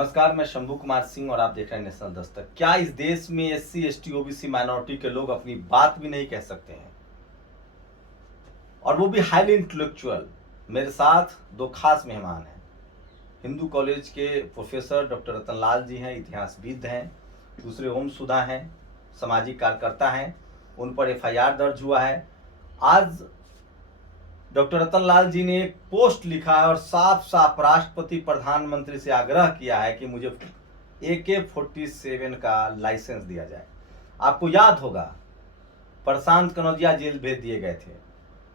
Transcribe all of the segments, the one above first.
नमस्कार, मैं शंभू कुमार सिंह और आप देख रहे हैं नेशनल दस्तक। क्या इस देश में एससी, एसटी, ओबीसी माइनॉरिटी के लोग अपनी बात भी नहीं कह सकते हैं, और वो भी हाईली इंटेलेक्चुअल? मेरे साथ दो खास मेहमान हैं। हिंदू कॉलेज के प्रोफेसर डॉक्टर रतनलाल जी हैं, इतिहासविद हैं। दूसरे ओम सुधा हैं, सामाजिक कार्यकर्ता हैं। उन पर एफआईआर दर्ज हुआ है। आज डॉक्टर रतनलाल जी ने एक पोस्ट लिखा है और साफ साफ राष्ट्रपति प्रधानमंत्री से आग्रह किया है कि मुझे AK-47 का लाइसेंस दिया जाए। आपको याद होगा, प्रशांत कनौजिया जेल भेज दिए गए थे।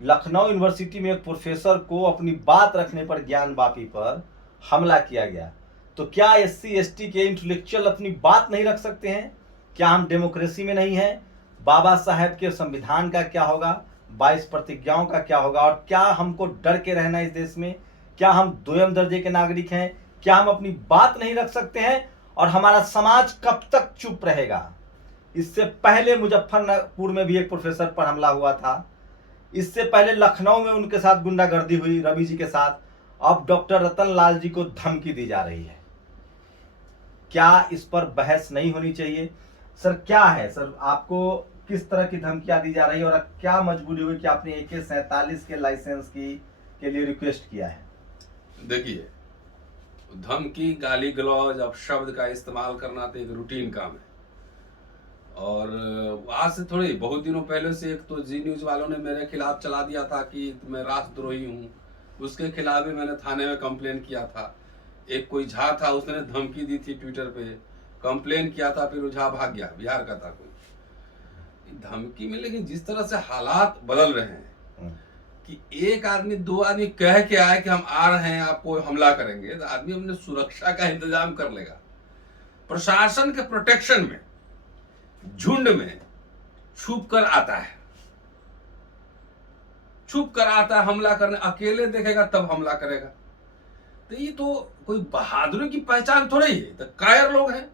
लखनऊ यूनिवर्सिटी में एक प्रोफेसर को अपनी बात रखने पर ज्ञानवापी पर हमला किया गया। तो क्या SC ST के इंटेलेक्चुअल अपनी बात नहीं रख सकते हैं? क्या हम डेमोक्रेसी में नहीं हैं? बाबा साहेब के संविधान का क्या होगा? 22 प्रतिज्ञाओं का क्या होगा? और क्या हमको डर के रहना इस देश में? क्या हम दोयम दर्जे के नागरिक हैं? क्या हम अपनी बात नहीं रख सकते हैं? और हमारा समाज कब तक चुप रहेगा? इससे पहले मुजफ्फरपुर में भी एक प्रोफेसर पर हमला हुआ था। इससे पहले लखनऊ में उनके साथ गुंडागर्दी हुई, रवि जी के साथ। अब डॉक्टर रतनलाल जी को धमकी दी जा रही है। क्या इस पर बहस नहीं होनी चाहिए? सर, क्या है सर, आपको किस तरह की धमकियां दी जा रही है और क्या मजबूरी हुई कि आपने AK-47 के लाइसेंस के लिए रिक्वेस्ट किया है? देखिए, धमकी, गाली गलौज, अपशब्द का इस्तेमाल करना तो एक रूटीन काम है। और आज से थोड़े बहुत दिनों पहले से एक तो जी न्यूज वालों ने मेरे खिलाफ चला दिया था कि मैं राष्ट्रद्रोही हूँ। उसके खिलाफ भी मैंने थाने में कंप्लेन किया था। एक कोई झा था, उसने धमकी दी थी ट्विटर पे, कंप्लेन किया था, फिर वो झा भाग गया, बिहार का था कोई। धमकी में, लेकिन जिस तरह से हालात बदल रहे हैं कि एक आदमी दो आदमी कह के आए कि हम आ रहे हैं, आपको हमला करेंगे, तो आदमी अपने सुरक्षा का इंतजाम कर लेगा। प्रशासन के प्रोटेक्शन में झुंड में छुप कर आता है, छुप कर आता है हमला करने। अकेले देखेगा तब हमला करेगा। तो ये तो कोई बहादुरी की पहचान थोड़ी है, तो कायर लोग हैं।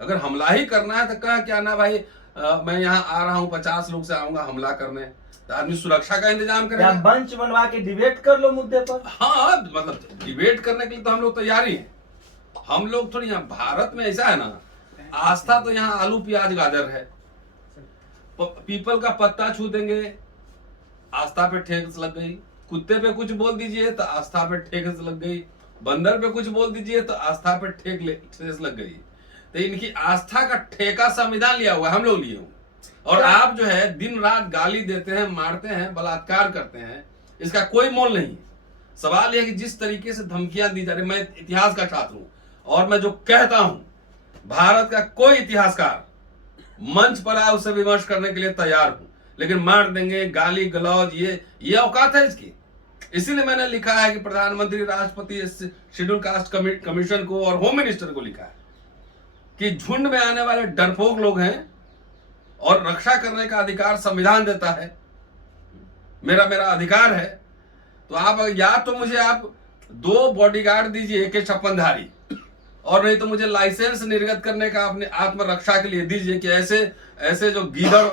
अगर हमला ही करना है तो कहा क्या ना भाई, मैं यहाँ आ रहा हूँ, 50 लोग से आऊंगा हमला करने, तो आदमी सुरक्षा का इंतजाम करेगा। मंच बनवा के डिबेट कर लो मुद्दे पर। हाँ, मतलब डिबेट करने के लिए तो हम लोग तैयार ही हैं। हम लोग थोड़ी, यहाँ भारत में ऐसा है ना, आस्था तो यहाँ आलू प्याज गाजर है। पीपल का पत्ता छू देंगे, आस्था पे ठेस लग गई। कुत्ते पे कुछ बोल दीजिए तो आस्था पे ठेस लग गई। बंदर पे कुछ बोल दीजिए तो आस्था पे ठेस लग गई। तो इनकी आस्था का ठेका संविधान लिया हुआ है, हम लोग लिए हुए। और आप जो है दिन रात गाली देते हैं, मारते हैं, बलात्कार करते हैं, इसका कोई मोल नहीं है। सवाल यह है कि जिस तरीके से धमकियां दी जा रही, मैं इतिहास का छात्र हूं और मैं जो कहता हूं, भारत का कोई इतिहासकार मंच पर आए उससे विमर्श करने के लिए तैयार हूं, लेकिन मार देंगे, गाली गलौज, ये औकात है इसकी। इसीलिए मैंने लिखा है कि प्रधानमंत्री, राष्ट्रपति, शेड्यूल कास्ट कमीशन को और होम मिनिस्टर को लिखा है कि झुंड में आने वाले डरपोक लोग हैं और रक्षा करने का अधिकार संविधान देता है, मेरा अधिकार है। तो आप या तो मुझे आप 2 बॉडीगार्ड दीजिए AK-56 धारी, और नहीं तो मुझे लाइसेंस निर्गत करने का अपने आत्मरक्षा के लिए दीजिए कि ऐसे जो गीदड़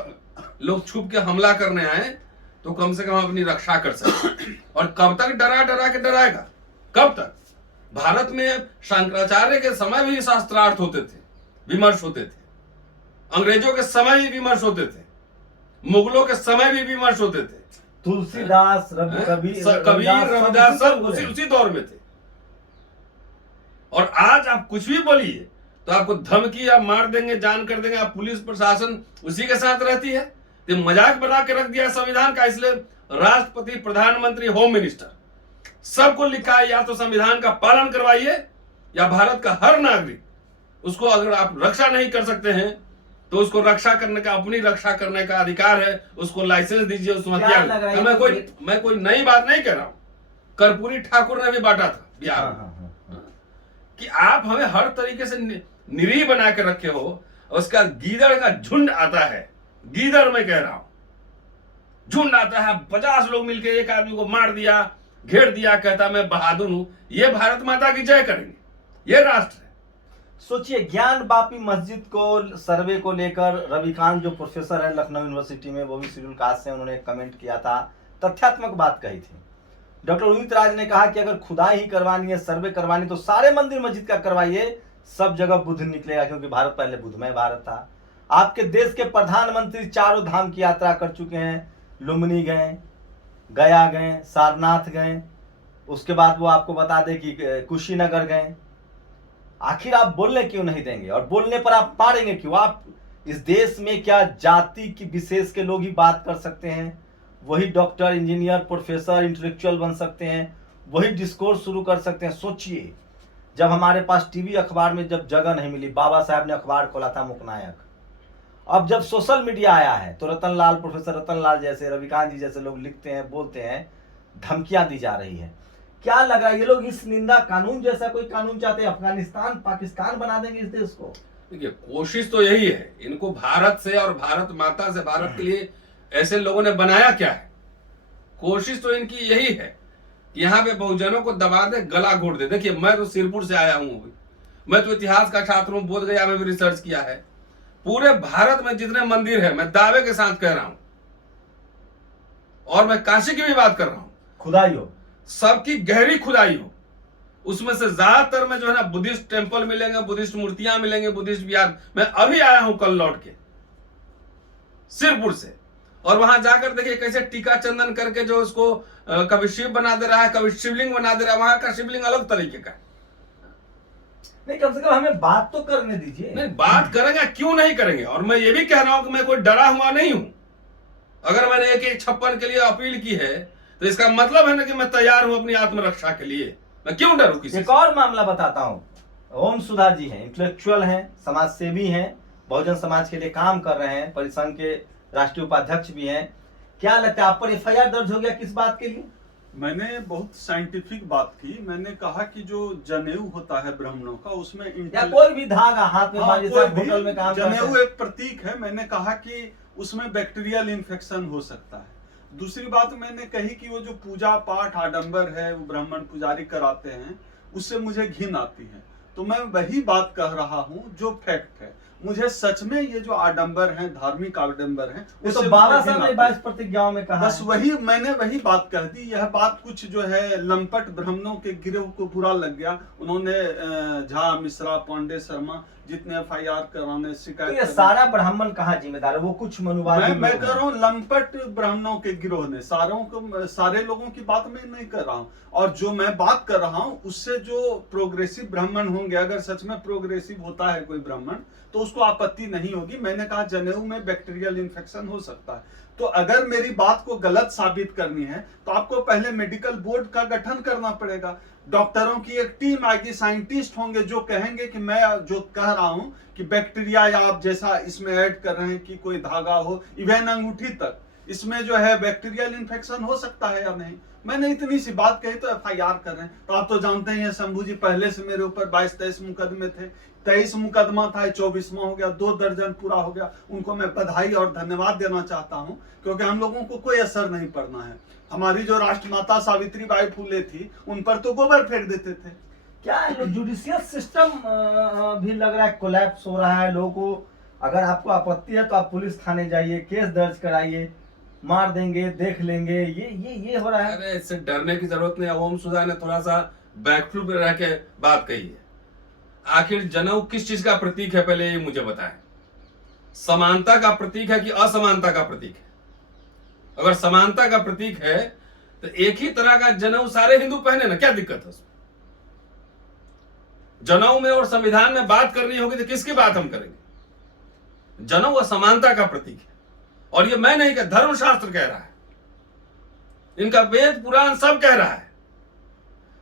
लोग छुप के हमला करने आए तो कम से कम अपनी रक्षा कर सके। और कब तक डरा के डराएगा? कब तक? भारत में शंकराचार्य के समय भी शास्त्रार्थ होते थे, विमर्श होते थे। अंग्रेजों के समय भी विमर्श होते थे, मुगलों के समय भी विमर्श होते थे। तुलसीदास, कबीर, रविदास सब उसी दौर में थे। और आज आप कुछ भी बोलिए तो आपको धमकी, आप मार देंगे, जान कर देंगे। आप पुलिस प्रशासन उसी के साथ रहती है। तो मजाक बना के रख दिया संविधान का। इसलिए राष्ट्रपति, प्रधानमंत्री, होम मिनिस्टर सबको लिखा है, या तो संविधान का पालन करवाइए, या भारत का हर नागरिक उसको, अगर आप रक्षा नहीं कर सकते हैं तो उसको रक्षा करने का, अपनी रक्षा करने का अधिकार है। उसको लाइसेंस दीजिए, उसको हथियार। मैं कोई नई बात नहीं कह रहा हूं। कर्पूरी ठाकुर ने भी बांटा था बिहार में। कि आप हमें हर तरीके से निरीह बना के रखे हो। उसका गीदड़ का झुंड आता है, गीदड़ मैं कह रहा हूं, झुंड आता है, 50 लोग मिलकर एक आदमी को मार दिया, घेर दिया, कहता मैं बहादुर हूं। ये भारत माता की जय करेंगे, ये राष्ट्र है। सोचिए, ज्ञानवापी मस्जिद को सर्वे को लेकर रविकांत जो प्रोफेसर है लखनऊ यूनिवर्सिटी में, वो भी शेड्यूल कास्ट से, उन्होंने कमेंट किया था, तथ्यात्मक बात कही थी। डॉक्टर उदित राज ने कहा कि अगर खुदाई ही करवानी है, सर्वे करवानी, तो सारे मंदिर मस्जिद का करवाइए, सब जगह बुद्ध निकलेगा, क्योंकि भारत पहले बुद्धमय भारत था। आपके देश के प्रधानमंत्री चारों धाम की यात्रा कर चुके हैं, लुम्बिनी गए, गया गए, सारनाथ गए, उसके बाद वो आपको बता दें कि कुशीनगर गए। आखिर आप बोलने क्यों नहीं देंगे, और बोलने पर आप मारेंगे क्यों? आप इस देश में क्या जाति की विशेष के लोग ही बात कर सकते हैं? वही डॉक्टर, इंजीनियर, प्रोफेसर, इंटेलेक्चुअल बन सकते हैं, वही डिस्कोर्स शुरू कर सकते हैं। सोचिए, जब हमारे पास टीवी अखबार में जब जगह नहीं मिली, बाबा साहब ने अखबार खोला था मुकनायक। अब जब सोशल मीडिया आया है तो रतनलाल, प्रोफेसर रतनलाल जैसे, रविकांत जी जैसे लोग लिखते हैं, बोलते हैं, धमकियां दी जा रही है। क्या लग रहा है ये लोग इस निंदा कानून जैसा कोई कानून चाहते हैं? अफगानिस्तान, पाकिस्तान बना देंगे इस देश को? देखिए, कोशिश तो यही है, इनको भारत से और भारत माता से, भारत के लिए ऐसे लोगों ने बनाया क्या है? कोशिश तो इनकी यही है कि यहाँ पे बहुजनों को दबा दे, गला घोट दे। देखिए, मैं तो सिरपुर से आया हूं, मैं तो इतिहास का छात्र हूं, बोधगया में भी रिसर्च किया है। पूरे भारत में जितने मंदिर है, मैं दावे के साथ कह रहा हूं, और मैं काशी की भी बात कर रहा हूं, खुदाई हो, सबकी गहरी खुदाई हो। उसमें से ज्यादातर में जो है ना बुद्धिस्ट टेम्पल मिलेंगे, बुद्धिस्ट मूर्तियां मिलेंगे, बुद्धिस्ट विहार। मैं अभी आया हूं कल लौट के सिरपुर से, और वहां जाकर देखिए कैसे टीका चंदन करके जो उसको कभी शिव बना दे रहा है, कभी शिवलिंग बना दे रहा है। वहां का शिवलिंग अलग तरीके का है। नहीं, कम से कम हमें बात तो करने दीजिए। नहीं, बात करेंगे, क्यों नहीं करेंगे? और मैं ये भी कह रहा हूं कि मैं कोई डरा हुआ नहीं हूं। अगर मैंने 156 के लिए अपील की है तो इसका मतलब है ना कि मैं तैयार हूं अपनी आत्मरक्षा के लिए। मैं क्यों डरूं किसी से? एक और मामला बताता हूं। ओम सुधा जी हैं, इंटेलेक्चुअल हैं, समाज सेवी हैं, बहुजन समाज के लिए काम कर रहे हैं, परिसंघ के राष्ट्रीय उपाध्यक्ष भी हैं। क्या लगता है आप पर एफआईआर दर्ज हो गया किस बात के लिए? मैंने बहुत साइंटिफिक बात की। मैंने कहा कि जो जनेऊ होता है ब्राह्मणों का, उसमें या कोई भी धागा हाथ में बांधे, कोई सब होटल में काम जनेऊ करते हैं। एक प्रतीक है। मैंने कहा कि उसमें बैक्टीरियल इन्फेक्शन हो सकता है। दूसरी बात मैंने कही कि वो जो पूजा पाठ आडंबर है, वो ब्राह्मण पुजारी कराते हैं, उससे मुझे घिन आती है। तो मैं वही बात कह रहा हूँ जो फैक्ट है। मुझे सच में ये जो आडंबर है, धार्मिक आडंबर है, ये तो बाबा साहब ने 22 प्रतिज्ञाओं में कहा बस है। वही मैंने वही बात कह दी। यह बात कुछ जो है लंपट ब्राह्मणों के गिरोह को बुरा लग गया। उन्होंने झा, मिश्रा, पांडे, शर्मा जितने एफआईआर कराने, तो शिकायत ये सारा ब्राह्मण कहाँ जिम्मेदार है? वो कुछ मनुवादी मैं लोग कह हैं। रहा हूँ लंपट ब्राह्मणों के गिरोह ने, सारे लोगों की बात मैं नहीं कर रहा हूँ। और जो मैं बात कर रहा हूँ उससे जो प्रोग्रेसिव ब्राह्मण होंगे, अगर सच में प्रोग्रेसिव होता है कोई ब्राह्मण, तो उसको आपत्ति नहीं होगी। मैंने कहा जनेऊ में बैक्टीरियल इन्फेक्शन हो सकता है। तो अगर मेरी बात को गलत साबित करनी है तो आपको पहले मेडिकल बोर्ड का गठन करना पड़ेगा। डॉक्टरों की एक टीम आएगी, साइंटिस्ट होंगे जो कहेंगे कि मैं जो कह रहा हूं कि बैक्टीरिया या आप जैसा इसमें ऐड कर रहे हैं कि कोई धागा हो, इवन अंगूठी तक, इसमें जो है बैक्टीरियल इन्फेक्शन हो सकता है या नहीं। मैंने इतनी सी बात कही तो एफआईआर कर रहे हैं। तो आप तो जानते हैं शंभू जी पहले से मेरे ऊपर 22-23 मुकदमे थे। 23 मुकदमा था, 24वां हो गया, 2 दर्जन पूरा हो गया। उनको मैं बधाई और धन्यवाद देना चाहता हूं, क्योंकि हम लोगों को कोई असर नहीं पड़ना है। हमारी जो राष्ट्रमाता सावित्रीबाई फुले थी, उन पर तो गोबर फेंक देते थे। क्या जुडिशियल सिस्टम भी लग रहा है कोलैप्स हो रहा है? लोगों को अगर आपको आपत्ति है तो आप पुलिस थाने जाइए, केस दर्ज कराइए, मार देंगे, देख लेंगे, ये हो रहा है। अरे इससे डरने की जरूरत नहीं है। ओम सुधा ने थोड़ा सा बैकफुट पे रह के बात कही है। आखिर जनेऊ किस चीज का प्रतीक है, पहले ये मुझे बताएं। समानता का प्रतीक है कि असमानता का प्रतीक है? अगर समानता का प्रतीक है तो एक ही तरह का जनेऊ सारे हिंदू पहने ना, क्या दिक्कत है उसमें? जनेऊ में और संविधान में बात करनी होगी तो किसकी बात हम करेंगे? जनेऊ असमानता का प्रतीक है, और ये मैं नहीं कह, धर्मशास्त्र कह रहा है, इनका वेद पुराण सब कह रहा है।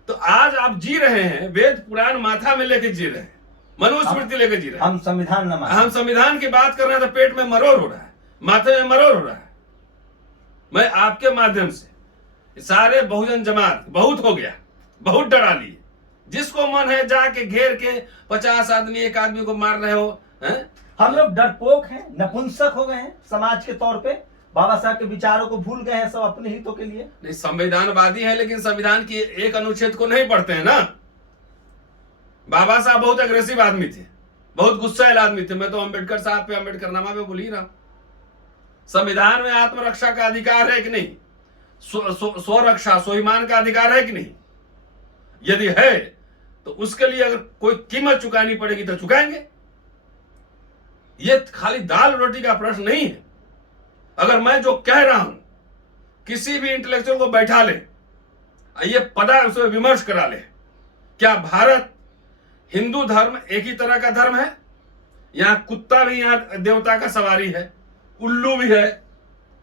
तो आज आप जी रहे हैं, वेद पुराण माथा में लेके जी रहे हैं, मनुस्मृति लेके जी रहे हैं। हम संविधान न माने। हम संविधान की बात कर रहे हैं तो पेट में मरोड़ हो रहा है, माथे में मरोड़ हो रहा है। मैं आपके माध्यम से सारे बहुजन जमात, बहुत हो गया, बहुत डरा लिए। जिसको मन है जाके घेर के 50 आदमी एक आदमी को मार रहे हो हैं? हम लोग डरपोक हैं, नपुंसक हो गए हैं समाज के तौर पे। बाबा साहब के विचारों को भूल गए हैं सब अपने हितों के लिए। नहीं, संविधानवादी है लेकिन संविधान की एक अनुच्छेद को नहीं पढ़ते हैं ना। बाबा साहब बहुत अग्रेसिव आदमी थे, बहुत गुस्सैल आदमी थे। मैं तो अंबेडकर साहब पे, अंबेडकर नामा पे बोल ही रहा हूं। संविधान में आत्मरक्षा का अधिकार है कि नहीं? स्वरक्षा स्वाभिमान का अधिकार है कि नहीं? यदि है तो उसके लिए अगर कोई कीमत चुकानी पड़ेगी तो चुकाएंगे। ये खाली दाल रोटी का प्रश्न नहीं है। अगर मैं जो कह रहा हूं किसी भी इंटेलेक्चुअल को बैठा ले, ये पता उसमें विमर्श करा ले, क्या भारत हिंदू धर्म एक ही तरह का धर्म है? यहां कुत्ता भी, यहां देवता का सवारी है, उल्लू भी है,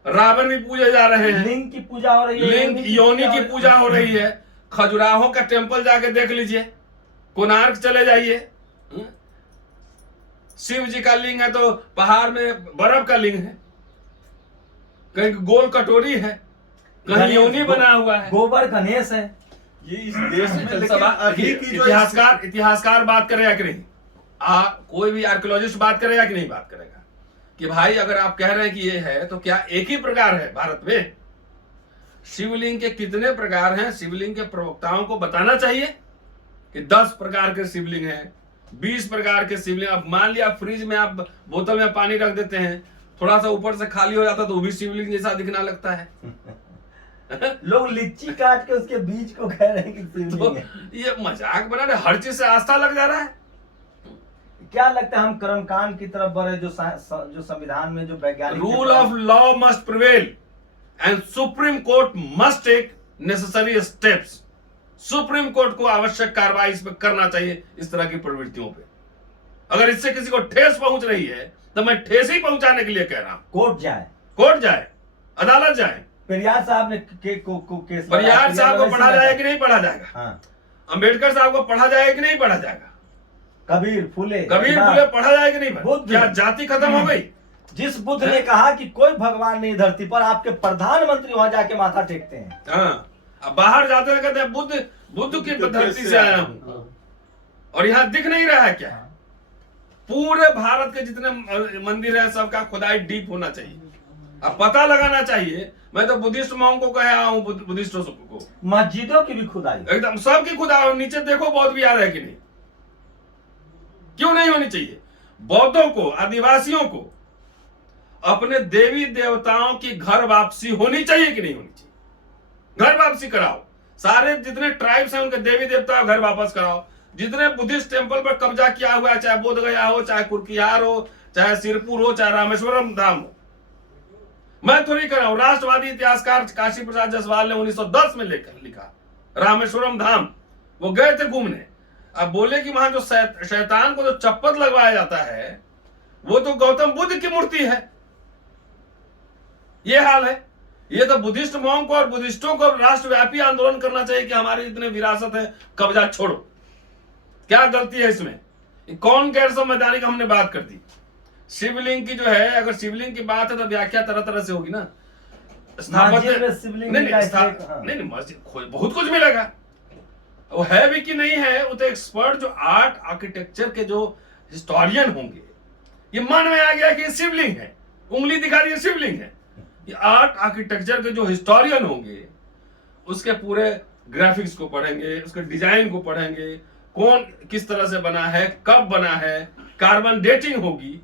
रावण भी पूजे जा रहे हैं, लिंग की पूजा हो रही है, लिंग योनि की पूजा हो रही है। खजुराहो का टेम्पल जाके देख लीजिए, कोणार्क चले जाइए, शिव जी का लिंग है तो पहाड़ में बर्फ का लिंग है, कहीं गोल कटोरी है, कहीं योनि बना हुआ है, गोबर गणेश है। ये इस देश में लेकिन सब अभी की जो इतिहासकार बात करेगा कि नहीं? कोई भी आर्कियोलॉजिस्ट बात करेगा कि नहीं बात करेगा कि भाई अगर आप कह रहे हैं कि ये है तो क्या एक ही प्रकार है भारत में? शिवलिंग के कितने प्रकार हैं? शिवलिंग के प्रवक्ताओं को बताना चाहिए कि 10 प्रकार के शिवलिंग हैं, 20 प्रकार के शिवलिंग। अब मान लिया फ्रिज में आप बोतल में पानी रख देते हैं, थोड़ा सा ऊपर से खाली हो जाता तो वो भी शिवलिंग जैसा दिखना लगता है। लोग लिच्ची काट के उसके बीज को कह रहे हैं कि शिवलिंग तो है। ये मजाक बना रहे, हर चीज से आस्था लग जा रहा है। क्या लगता है हम कर्मकांड की तरफ बढ़े? जो संविधान में जो वैज्ञानिक rule of law must prevail and Supreme Court must take necessary steps. Supreme Court को आवश्यक कार्रवाई इस पर करना चाहिए इस तरह की प्रवृत्तियों पे। अगर इससे किसी को ठेस पहुंच रही है तो मैं ठेस ही पहुंचाने के लिए कह रहा हूं। कोर्ट जाए, अदालत जाए। पेरियार साहब ने केस, पेरियार साहब को पढ़ा जाएगा कि नहीं पढ़ा जाएगा? हाँ। अम्बेडकर साहब को पढ़ा जाएगा कि नहीं पढ़ा जाएगा? कबीर फुले पढ़ा जाएगा कि नहीं? क्या जाति खत्म हो गई? जिस बुद्ध ने कहा कि कोई भगवान नहीं धरती पर, आपके प्रधानमंत्री वहां जाके माथा टेकते हैं। हाँ, अब बाहर जाते हैं कहते हैं बुद्ध की धरती से आया हूं, और यहाँ दिख नहीं रहा है क्या? पूरे भारत के जितने मंदिर है सबका खुदाई डीप होना चाहिए। अब पता लगाना चाहिए। मैं तो बुद्धिस्ट मॉन्क को कह रहा हूँ, बुद्धिस्टों को, मस्जिदों की भी खुदाई, एकदम सबकी खुदाई। नीचे देखो बौद्ध विहार है कि नहीं? क्यों नहीं होनी चाहिए? बौद्धों को, आदिवासियों को अपने देवी देवताओं की घर वापसी होनी चाहिए कि नहीं होनी चाहिए? घर वापसी कराओ। सारे जितने ट्राइब्स हैं उनके देवी देवता घर वापस कराओ। जितने बुद्धिस्ट टेम्पल पर कब्जा किया हुआ है, चाहे बोध गया हो, चाहे कुर्कियार हो, चाहे सिरपुर हो, चाहे रामेश्वरम धाम हो, मैं थोड़ी कर रहा हूं। राष्ट्रवादी इतिहासकार काशी प्रसाद जायसवाल ने 1910 में लिखा रामेश्वरम धाम। वो गए थे घूमने। अब बोले कि वहां जो शैतान को जो चप्पल लगवाया जाता है वो तो गौतम बुद्ध की मूर्ति है। ये हाल है। ये तो बुद्धिस्ट मॉन्क और बुद्धिस्टों को राष्ट्रव्यापी आंदोलन करना चाहिए कि हमारी जितने विरासत है कब्जा छोड़ो। क्या गलती है इसमें? कौन गैर संवैधानिक हमने बात कर दी? शिवलिंग की जो है, अगर शिवलिंग की बात है तो व्याख्या तरह तरह से होगी ना। स्थापत्य नहीं, मस्जिद बहुत कुछ मिलेगा। वो है भी कि नहीं है, वो तो एक्सपर्ट जो आर्ट आर्किटेक्चर के जो हिस्टोरियन होंगे, ये मन में आ गया कि शिवलिंग है, उंगली दिखा दी शिवलिंग है। ये आर्ट आर्किटेक्चर के जो हिस्टोरियन होंगे उसके पूरे ग्राफिक्स को पढ़ेंगे, उसके डिजाइन को पढ़ेंगे, कौन किस तरह से बना है, कब बना है, कार्बन डेटिंग होगी,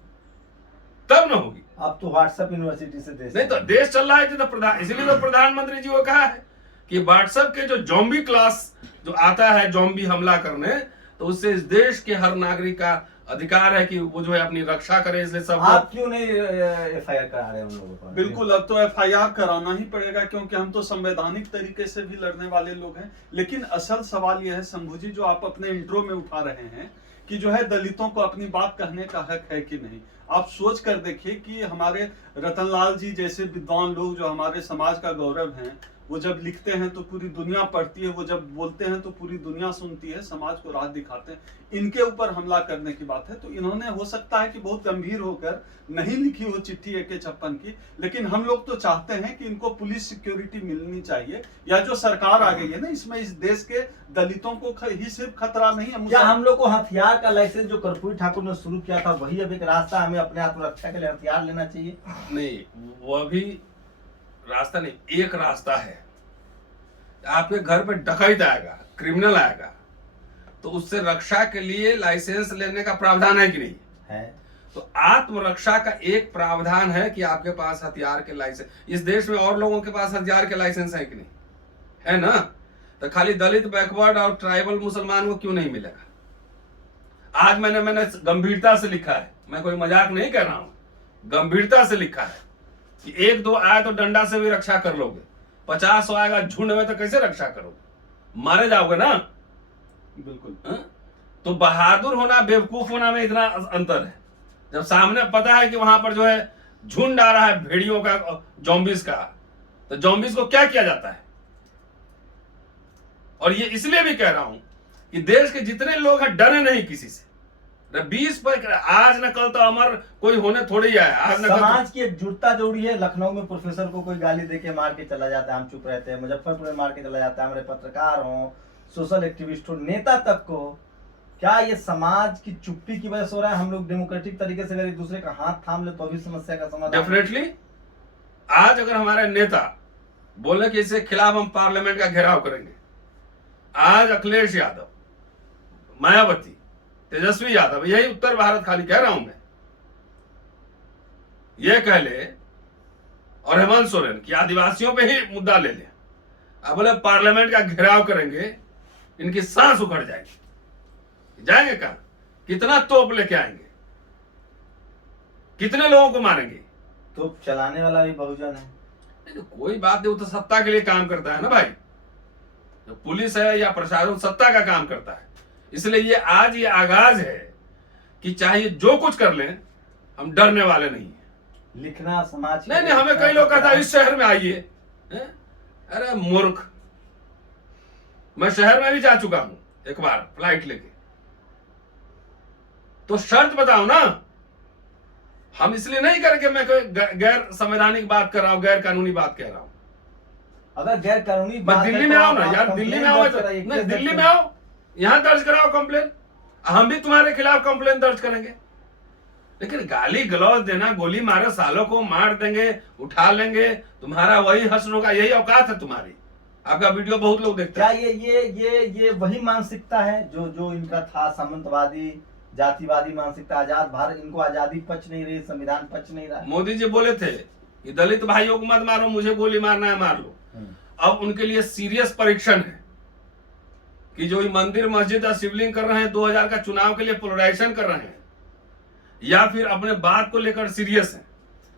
तब ना होगी। अब तो व्हाट्सएप यूनिवर्सिटी से देश नहीं तो देश चल रहा है तो इसीलिए तो प्रधानमंत्री जी को कहा है कि व्हाट्सएप के जो ज़ॉम्बी क्लास जो आता है, ज़ॉम्बी हमला करने, तो उससे इस देश के हर नागरिक का अधिकार है कि वो जो है अपनी रक्षा करे। इसलिए सब आप क्यों नहीं एफआईआर करा रहे हैं उन लोगों पर? बिल्कुल, अब तो एफआईआर कराना ही पड़ेगा क्योंकि हम तो संवैधानिक तरीके से भी लड़ने वाले लोग हैं। लेकिन असल सवाल यह है शंभू जी, जो आप अपने इंट्रो में उठा रहे हैं कि जो है दलितों को अपनी बात कहने का हक है कि नहीं। आप सोच कर देखिए कि हमारे रतनलाल जी जैसे विद्वान लोग जो हमारे समाज का गौरव हैं, वो जब लिखते हैं तो पूरी दुनिया पढ़ती है, वो जब बोलते हैं तो पूरी दुनिया सुनती है, समाज को राह दिखाते हैं। इनके ऊपर हमला करने की बात है तो इन्होंने हो सकता है कि बहुत गंभीर होकर नहीं लिखी हो चिट्ठी AK-56 की, लेकिन हम लोग तो चाहते हैं कि इनको पुलिस सिक्योरिटी मिलनी चाहिए, या जो सरकार आ गई है ना इसमें, इस देश के दलितों को ही सिर्फ खतरा नहीं है। क्या हम लोग को हथियार का लाइसेंस जो कर्पूरी ठाकुर ने शुरू किया था वही अब एक रास्ता, हमें अपने आत्मरक्षा के लिए हथियार लेना चाहिए? नहीं, वह भी रास्ता नहीं, एक रास्ता है। आपके घर पे डकैत आएगा, क्रिमिनल आएगा, तो उससे रक्षा के लिए लाइसेंस लेने का प्रावधान है कि नहीं है? तो आत्मरक्षा का एक प्रावधान है कि आपके पास हथियार के लाइसेंस, इस देश में और लोगों के पास हथियार के लाइसेंस है कि नहीं, है ना? तो खाली दलित, बैकवर्ड और ट्राइबल मुसलमान को क्यों नहीं मिलेगा? आज मैंने गंभीरता से लिखा है, मैं कोई मजाक नहीं कर रहा हूं, गंभीरता से लिखा है कि 1-2 आए तो डंडा से भी रक्षा कर लोगे, 50 आएगा झुंड में तो कैसे रक्षा करोगे? मारे जाओगे ना। बिल्कुल। तो बहादुर होना बेवकूफ होना में इतना अंतर है। जब सामने पता है कि वहां पर जो है झुंड आ रहा है भेड़ियों का, जॉम्बिस का, तो जॉम्बिस को क्या किया जाता है? और ये इसलिए भी कह रहा हूं कि देश के जितने लोग हैं डरे नहीं किसी से। 20 पर आज न कल तो अमर कोई होने थोड़ी ही है। आज न कल समाज की एकजुटता जरूरी है। लखनऊ में प्रोफेसर को कोई गाली देके मार के चला जाता है, हम चुप रहते हैं। मुजफ्फरपुर में मार के चला जाता है, हमारे पत्रकार हो, सोशल एक्टिविस्ट हो, नेता तक को। क्या ये समाज की चुप्पी की वजह से हो रहा है? हम लोग डेमोक्रेटिक तरीके से अगर एक दूसरे का हाथ थाम ले तो भी समस्या का समाधान। डेफिनेटली आज अगर हमारे नेता बोले कि इसके खिलाफ हम पार्लियामेंट का घेराव करेंगे, आज अखिलेश यादव, मायावती, तेजस्वी यादव, यही उत्तर भारत खाली कह रहा हूं मैं, ये कह ले और हेमंत सोरेन कि आदिवासियों पे ही मुद्दा ले ले, अब बोले पार्लियामेंट का घेराव करेंगे, इनकी सांस उखड़ जाएगी। जाएंगे कहां? कितना तोप लेके आएंगे? कितने लोगों को मारेंगे? तो चलाने वाला भी बहुजन है। नहीं, कोई बात नहीं, वो तो सत्ता के लिए काम करता है ना भाई। जो पुलिस है या प्रशासन सत्ता का काम करता है। इसलिए ये आज ये आगाज है कि चाहे जो कुछ कर लें, हम डरने वाले नहीं है। लिखना समाज नहीं, हमें कई लोग कहता है इस शहर में आइए। अरे मूर्ख, मैं शहर में भी जा चुका हूं एक बार फ्लाइट लेके। तो शर्त बताओ ना। हम इसलिए नहीं करके मैं कोई गैर संवैधानिक बात कर रहा हूं, गैर कानूनी बात कह रहा हूं। अगर गैर कानूनी बात दिल्ली में आओ ना यार, दिल्ली में आओ, नहीं दिल्ली में आओ, यहां दर्ज कराओ कंप्लेन, हम भी तुम्हारे खिलाफ कंप्लेन दर्ज करेंगे। लेकिन गाली गलौज देना, गोली मारो सालों को मार देंगे, उठा लेंगे, तुम्हारा वही हश्र का, यही औकात है तुम्हारी। आपका वीडियो बहुत लोग देखते हैं। क्या ये वही मानसिकता है जो इनका था, सामंतवादी जातिवादी मानसिकता? आजाद भारत, इनको आजादी पच नहीं रही, संविधान पच नहीं रहा। मोदी जी बोले थे कि दलित भाइयों को मत मारो, मुझे गोली मारना है मार लो। अब उनके लिए सीरियस परीक्षण है कि जो मंदिर मस्जिद या शिवलिंग कर रहे हैं 2000 का चुनाव के लिए पोलराइजेशन कर रहे हैं, या फिर अपने बात को लेकर सीरियस है,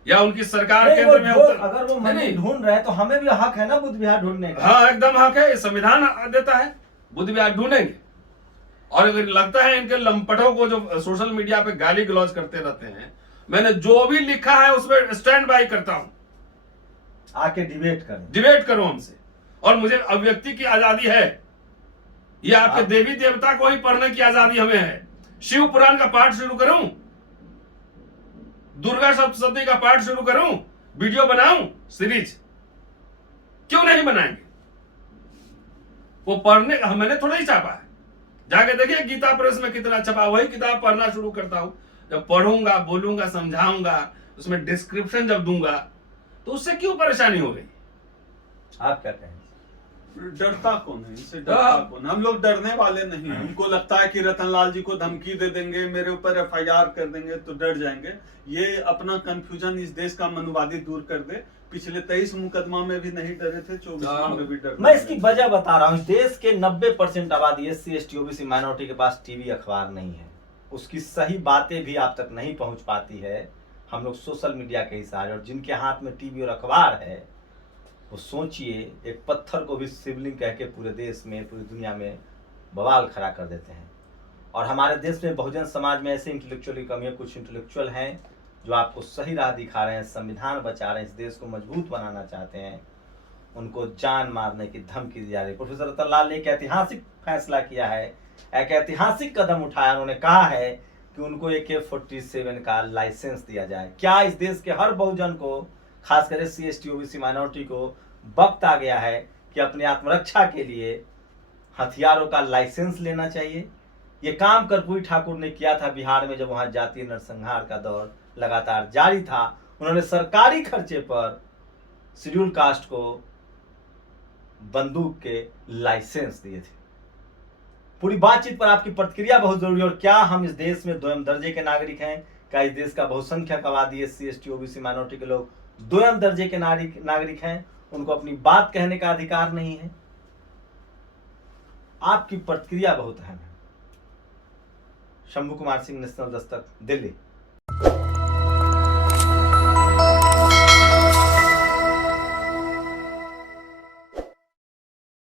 या उनकी सरकार केंद्र में अगर वो मंदिर ढूंढ रहे हैं तो हमें भी हक है ना बुद्ध विहार ढूंढने का। हाँ एकदम हक है, संविधान देता है, बुद्ध विहार ढूंढेंगे। और अगर लगता है इनके लंपटों को जो सोशल मीडिया पे गाली गलौज करते रहते हैं, मैंने जो भी लिखा है उसमें स्टैंड बाई करता हूं। आके डिबेट करो हमसे, और मुझे अभिव्यक्ति की आजादी है। ये आपके देवी देवता को ही पढ़ने की आजादी हमें है। शिव पुराण का पाठ शुरू करूं, दुर्गा सप्तशती का पाठ शुरू करूं, वीडियो बनाऊं सीरीज, क्यों नहीं बनाएंगे? वो पढ़ने का मैंने थोड़ा ही छापा है, जाके देखिए गीता प्रेस में कितना छपा। वही किताब पढ़ना शुरू करता हूं। जब पढ़ूंगा, बोलूंगा, समझाऊंगा, उसमें डिस्क्रिप्शन जब दूंगा, तो उससे क्यों परेशानी हो रही? आप क्या कहें? डरता कौन है इनसे? डरता कौन? हम लोग डरने वाले नहीं हैं। उनको लगता है कि रतनलाल जी को धमकी दे देंगे, मेरे ऊपर FIR कर देंगे तो डर जाएंगे। ये अपना कंफ्यूजन इस देश का मनुवादी दूर कर दे। पिछले 23 मुकदमा में भी नहीं डरे थे, 24 में भी डर। मैं इसकी वजह बता रहा हूँ। देश के 90% आबादी SC ST OBC माइनॉरिटी के पास टीवी अखबार नहीं है, उसकी सही बातें भी आप तक नहीं पहुंच पाती है। हम लोग सोशल मीडिया के हिसाब, और जिनके हाथ में टीवी और अखबार है, वो सोचिए एक पत्थर को भी शिवलिंग कह के पूरे देश में, पूरी दुनिया में बवाल खड़ा कर देते हैं। और हमारे देश में बहुजन समाज में ऐसे इंटेलेक्चुअल की कमी है। कुछ इंटेलेक्चुअल हैं जो आपको सही राह दिखा रहे हैं, संविधान बचा रहे हैं, इस देश को मजबूत बनाना चाहते हैं, उनको जान मारने की धमकी दी जा रही है। प्रोफेसर रतनलाल ने एक ऐतिहासिक फैसला किया है, एक ऐतिहासिक कदम उठाया। उन्होंने कहा है कि उनको AK-47 का लाइसेंस दिया जाए। क्या इस देश के हर बहुजन को, खासकर SC ST OBC माइनॉरिटी को वक्त आ गया है कि अपनी आत्मरक्षा के लिए हथियारों का लाइसेंस लेना चाहिए? ये काम कर्पूरी ठाकुर ने किया था बिहार में, जब वहां जातीय नरसंहार का दौर लगातार जारी था। उन्होंने सरकारी खर्चे पर शेड्यूल कास्ट को बंदूक के लाइसेंस दिए थे। पूरी बातचीत पर आपकी प्रतिक्रिया बहुत जरूरी है। और क्या हम इस देश में दोयम दर्जे के नागरिक हैं? क्या इस देश का बहुसंख्यक आबादी SC ST OBC माइनॉरिटी के लोग दोयम दर्जे के नागरिक हैं, उनको अपनी बात कहने का अधिकार नहीं है? आपकी प्रतिक्रिया बहुत अहम है। शंभू कुमार सिंह, नेशनल दस्तक, दिल्ली।